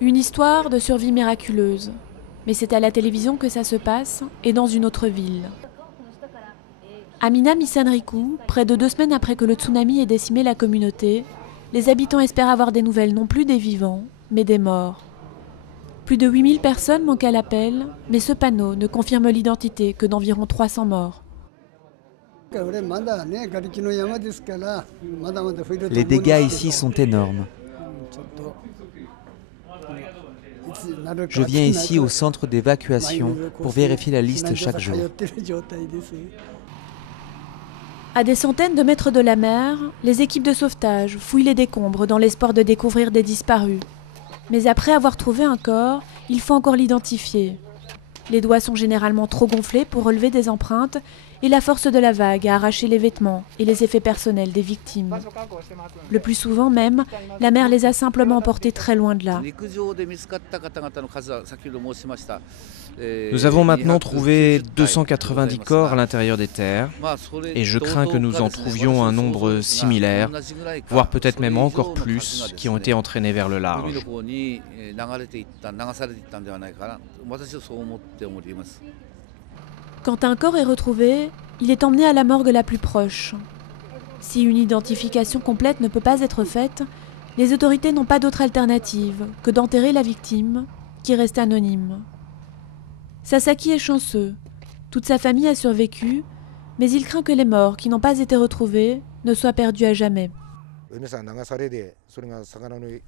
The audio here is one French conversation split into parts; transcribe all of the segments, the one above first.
Une histoire de survie miraculeuse. Mais c'est à la télévision que ça se passe, et dans une autre ville. À Minami-Sanriku, près de 2 semaines après que le tsunami ait décimé la communauté, les habitants espèrent avoir des nouvelles non plus des vivants, mais des morts. Plus de 8000 personnes manquent à l'appel, mais ce panneau ne confirme l'identité que d'environ 300 morts. Les dégâts ici sont énormes. Je viens ici au centre d'évacuation pour vérifier la liste chaque jour. À des centaines de mètres de la mer, les équipes de sauvetage fouillent les décombres dans l'espoir de découvrir des disparus. Mais après avoir trouvé un corps, il faut encore l'identifier. Les doigts sont généralement trop gonflés pour relever des empreintes et la force de la vague a arraché les vêtements et les effets personnels des victimes. Le plus souvent même, la mer les a simplement emportés très loin de là. Nous avons maintenant trouvé 290 corps à l'intérieur des terres et je crains que nous en trouvions un nombre similaire, voire peut-être même encore plus, qui ont été entraînés vers le large. Quand un corps est retrouvé, il est emmené à la morgue la plus proche. Si une identification complète ne peut pas être faite, les autorités n'ont pas d'autre alternative que d'enterrer la victime, qui reste anonyme. Sasaki est chanceux. Toute sa famille a survécu, mais il craint que les morts qui n'ont pas été retrouvés ne soient perdus à jamais.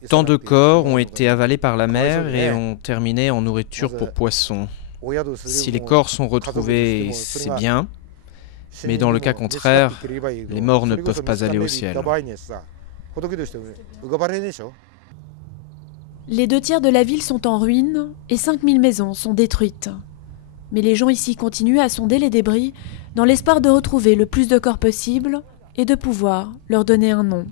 Tant de corps ont été avalés par la mer et ont terminé en nourriture pour poissons. Si les corps sont retrouvés, c'est bien, mais dans le cas contraire, les morts ne peuvent pas aller au ciel. Les 2/3 de la ville sont en ruine et 5000 maisons sont détruites. Mais les gens ici continuent à sonder les débris dans l'espoir de retrouver le plus de corps possible et de pouvoir leur donner un nom.